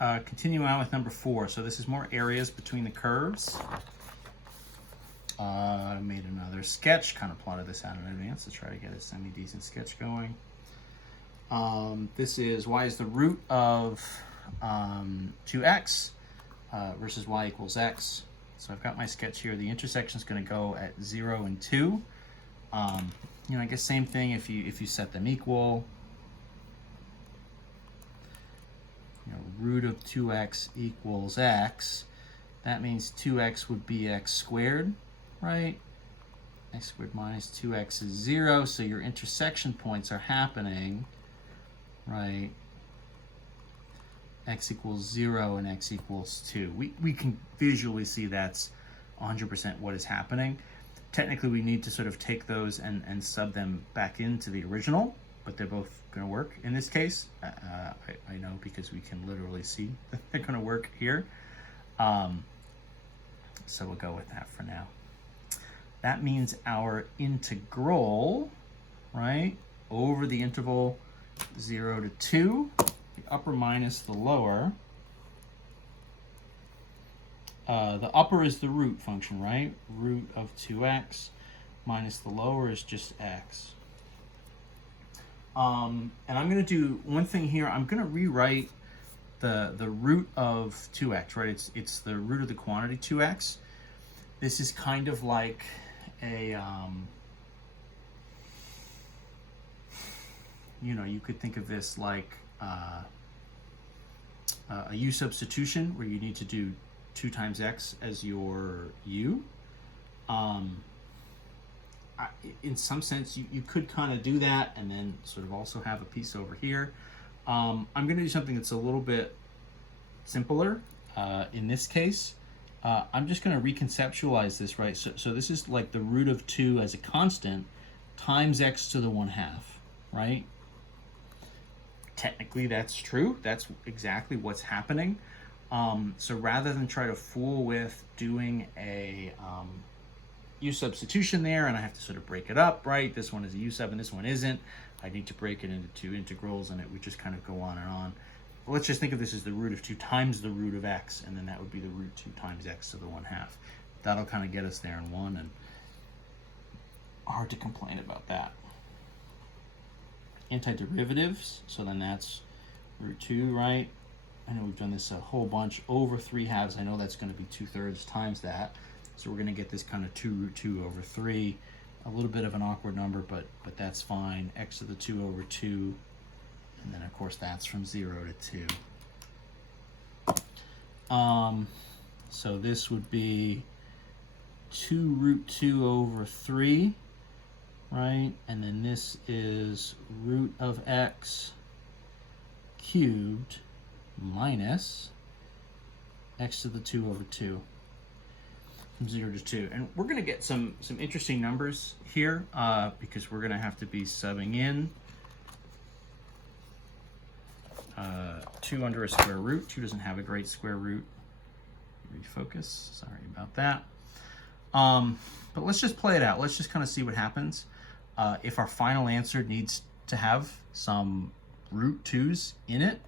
continue on with number 4. So this is more areas between the curves. I made another sketch, kind of plotted this out in advance to try to get a semi-decent sketch going. This is y is the root of 2x versus y equals x. So I've got my sketch here. The intersection is going to go at 0 and 2. You know, I guess same thing if you set them equal. You know, root of 2x equals x. That means 2x would be x squared, right? X squared minus 2x is 0, so your intersection points are happening, right? X equals 0 and x equals 2. We can visually see that's 100% what is happening. Technically, we need to sort of take those and sub them back into the original, but they're both going to work in this case. I know because we can literally see that they're going to work here. So we'll go with that for now. That means our integral, right, over the interval 0 to 2, the upper minus the lower. The upper is the root function, right? Root of 2x minus the lower is just x. And I'm going to do one thing here. I'm going to rewrite the root of 2x, right? It's the root of the quantity 2x. This is kind of like a, you know, you could think of this like a u substitution where you need to do 2 times x as your u. In some sense, you could kind of do that and then sort of also have a piece over here. I'm going to do something that's a little bit simpler in this case. I'm just going to reconceptualize this, right? So this is like the root of 2 as a constant times x to the 1/2, right? Technically, that's true. That's exactly what's happening. So rather than try to fool with doing a u substitution there, and I have to sort of break it up, right? This one is a u sub and this one isn't. I need to break it into 2 integrals, and it would just kind of go on and on. But let's just think of this as the root of 2 times the root of x, and then that would be the root 2 times x to the 1/2. That'll kind of get us there in 1, and hard to complain about that. Antiderivatives, so then that's root 2, right? I know we've done this a whole bunch over 3/2. I know that's going to be 2/3 times that. So we're going to get this kind of 2 root 2 over 3. A little bit of an awkward number, but that's fine. X to the 2 over 2. And then, of course, that's from 0 to 2. So this would be 2 root 2 over 3, right? And then this is root of x cubed minus x to the 2 over 2 from 0 to 2. And we're going to get some interesting numbers here because we're going to have to be subbing in 2 under a square root. 2 doesn't have a great square root. Refocus. Sorry about that. But let's just play it out. Let's just kind of see what happens. If our final answer needs to have some root 2's in it,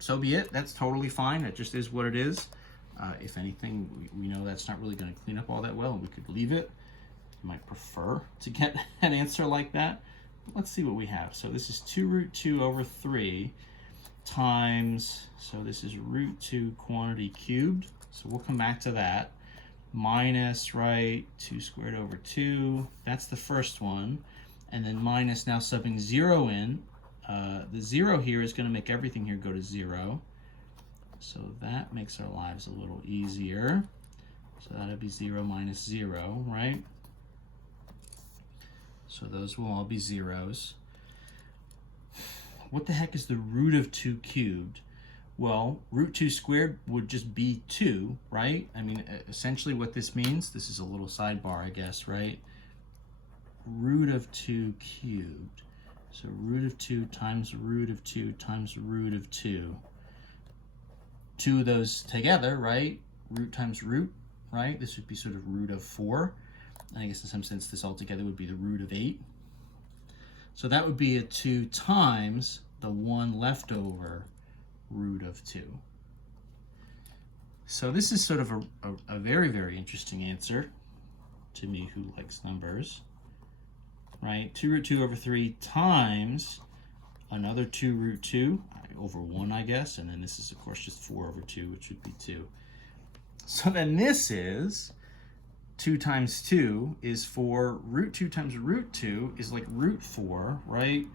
so be it. That's totally fine. It just is what it is. If anything, we know that's not really going to clean up all that well, and we could leave it. You might prefer to get an answer like that. But let's see what we have. So this is 2 root 2 over 3 times, so this is root 2 quantity cubed. So we'll come back to that. Minus, right, 2 squared over 2. That's the first one. And then minus, now subbing 0 in. The 0 here is going to make everything here go to 0. So that makes our lives a little easier. So that'll be 0 minus 0, right? So those will all be zeros. What the heck is the root of 2 cubed? Well, root 2 squared would just be 2, right? I mean, essentially what this means, this is a little sidebar, I guess, right? Root of 2 cubed. So root of 2 times root of 2 times root of 2. 2 of those together, right? Root times root, right? This would be sort of root of 4. And I guess in some sense this all together would be the root of 8. So that would be a 2 times the 1 left over root of 2. So this is sort of a very, very interesting answer to me who likes numbers, right? 2 root 2 over 3 times another 2 root 2 over 1, I guess. And then this is, of course, just 4 over 2, which would be 2. So then this is 2 times 2 is 4. Root 2 times root 2 is like root 4, right?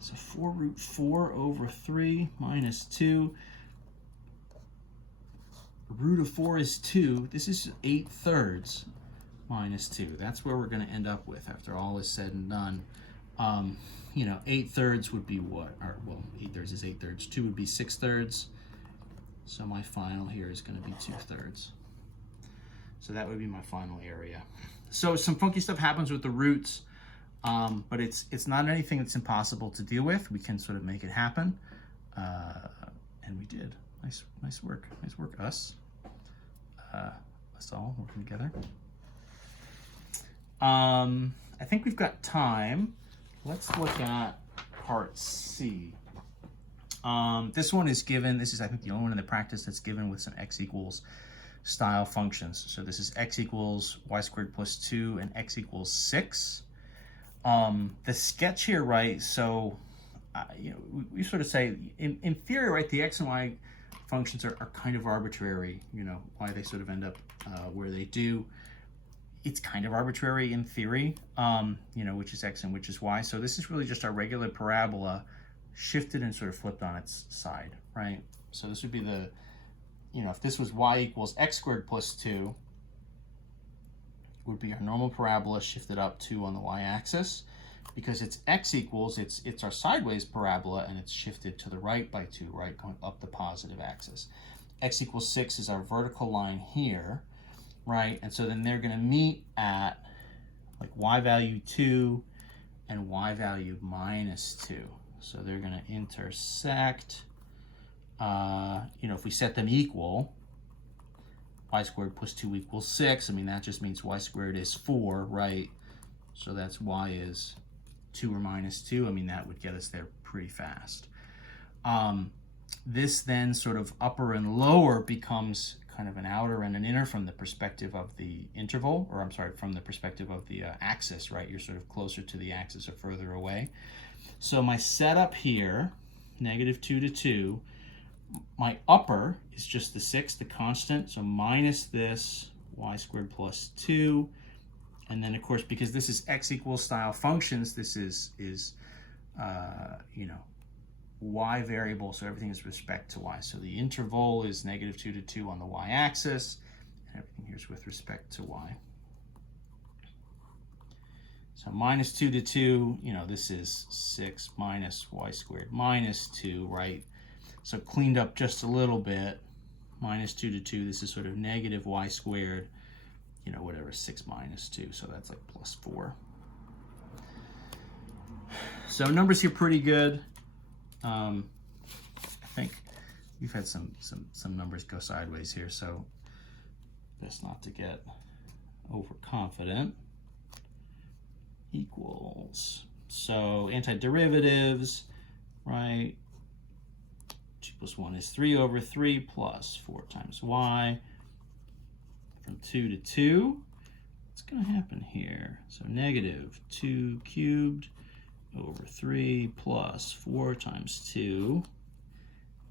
So 4 root 4 over 3 minus 2. Root of 4 is 2. This is 8/3 minus 2. That's where we're going to end up with after all is said and done. You know, 8/3 would be what? Or, well, 8/3 is 8/3. 2 would be 6/3. So my final here is going to be 2/3. So that would be my final area. So some funky stuff happens with the roots, but it's not anything that's impossible to deal with. We can sort of make it happen, and we did. Nice work. Nice work, us. Us all working together. I think we've got time. Let's look at part C. This one is given, this is I think the only one in the practice that's given with some x equals style functions. So this is x equals y squared plus 2 and x equals 6. The sketch here, right, so you know, we sort of say, in theory, right, the x and y functions are kind of arbitrary, you know, why they sort of end up where they do. It's kind of arbitrary in theory, you know, which is x and which is y. So this is really just our regular parabola shifted and sort of flipped on its side, right? So this would be the, you know, if this was y equals x squared plus 2, would be our normal parabola shifted up 2 on the y-axis. Because it's x equals, it's our sideways parabola, and it's shifted to the right by 2, right, going up the positive axis. X equals 6 is our vertical line here, right? And so then they're going to meet at like y value 2 and y value minus 2. So they're going to intersect. You know, if we set them equal, y squared plus 2 equals 6. I mean, that just means y squared is 4, right? So that's y is 2 or minus 2. I mean, that would get us there pretty fast. This then sort of upper and lower becomes kind of an outer and an inner from the perspective of the interval, or I'm sorry, from the perspective of the axis, right? You're sort of closer to the axis or further away. So my setup here, -2 to 2, my upper is just the 6, the constant, so minus this y squared plus 2. And then, of course, because this is x equals style functions, this is you know, y variable, so everything is with respect to y. So the interval is -2 to 2 on the y-axis, and everything here is with respect to y. So -2 to 2, you know, this is 6 minus y squared minus 2, right? So cleaned up just a little bit. -2 to 2, this is sort of negative y squared, you know, whatever, 6 minus 2, so that's like plus 4. So numbers here pretty good. I think we've had some numbers go sideways here, so best not to get overconfident. Equals, so antiderivatives, right? 2 plus 1 is 3 over 3 plus 4 times y. From 2 to 2, what's going to happen here? So -2 cubed over 3 plus 4 times 2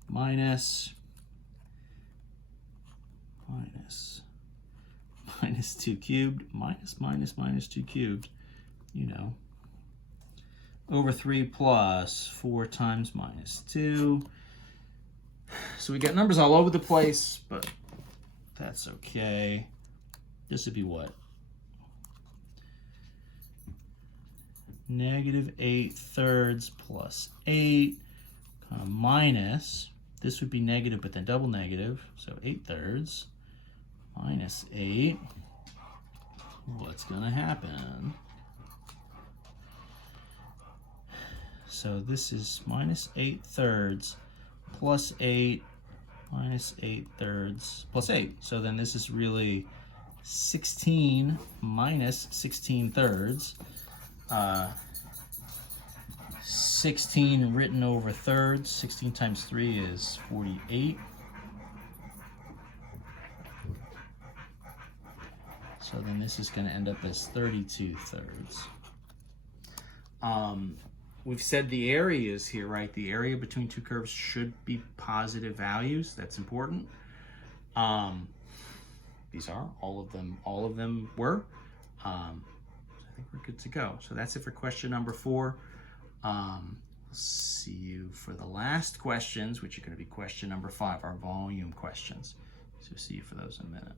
minus 2 cubed minus 2 cubed, you know, over 3 plus 4 times -2. So we got numbers all over the place, but that's okay. This would be what? -8/3 plus 8 minus, this would be negative, but then double negative, so 8/3 minus 8. What's gonna happen? So this is -8/3 plus 8 minus 8/3 plus 8. So then this is really 16 minus 16/3. 16 written over thirds. 16 times 3 is 48. So then this is going to end up as 32 thirds. We've said the areas here, right? The area between two curves should be positive values. That's important. These are, all of them were. So I think we're good to go. So that's it for question number 4. We'll see you for the last questions, which are going to be question number 5, our volume questions. So see you for those in a minute.